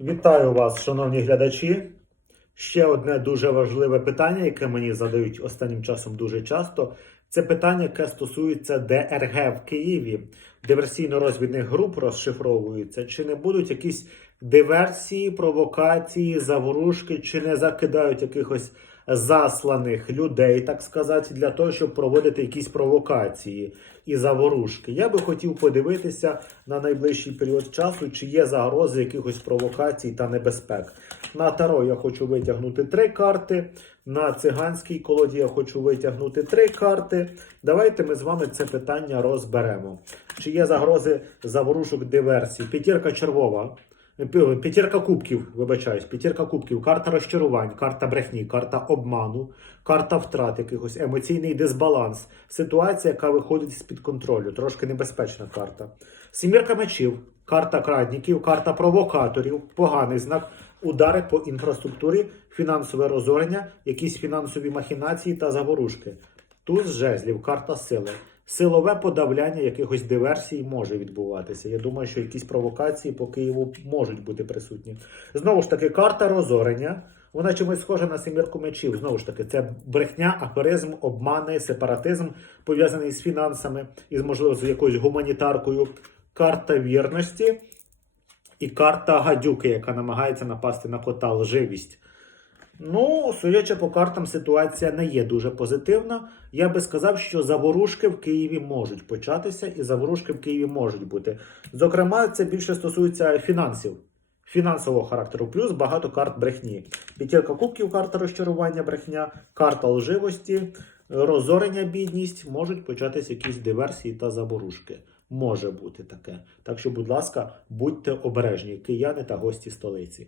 Вітаю вас, шановні глядачі. Ще одне дуже важливе питання, яке мені задають останнім часом дуже часто. Це питання, яке стосується ДРГ в Києві. Диверсійно-розвідних груп розшифровуються. Чи не будуть якісь диверсії, провокації, заворушки, чи не закидають якихось засланих людей, так сказати, для того, щоб проводити якісь провокації і заворушки. Я би хотів подивитися на найближчий період часу, чи є загрози якихось провокацій та небезпек. На таро я хочу витягнути три карти. На циганській колоді я хочу витягнути три карти. Давайте ми з вами це питання розберемо. Чи є загрози заворушок диверсій? П'ятірка червова. П'ятірка кубків, вибачаюсь, п'ятірка кубків, карта розчарувань, карта брехні, карта обману, карта втрат, якихось емоційний дисбаланс, ситуація, яка виходить з-під контролю, трошки небезпечна карта. Сімірка мечів, карта крадників, карта провокаторів, поганий знак, удари по інфраструктурі, фінансове розорення, якісь фінансові махінації та заворушки. Туз жезлів, карта сили. Силове подавляння якихось диверсій може відбуватися. Я думаю, що якісь провокації по Києву можуть бути присутні. Знову ж таки, карта розорення. Вона чимось схожа на семірку мечів. Знову ж таки, це брехня, аферизм, обмани, сепаратизм, пов'язаний з фінансами і, можливо, з якоюсь гуманітаркою. Карта вірності і карта гадюки, яка намагається напасти на кота лживість. Ну, судячи по картам, ситуація не є дуже позитивна. Я би сказав, що заворушки в Києві можуть початися, і заворушки в Києві можуть бути. Зокрема, це більше стосується фінансів, фінансового характеру, плюс багато карт брехні. П'ятірка кубків, карта розчарування, брехня, карта лживості, розорення, бідність, можуть початися якісь диверсії та заворушки. Може бути таке. Так що, будь ласка, будьте обережні, кияни та гості столиці.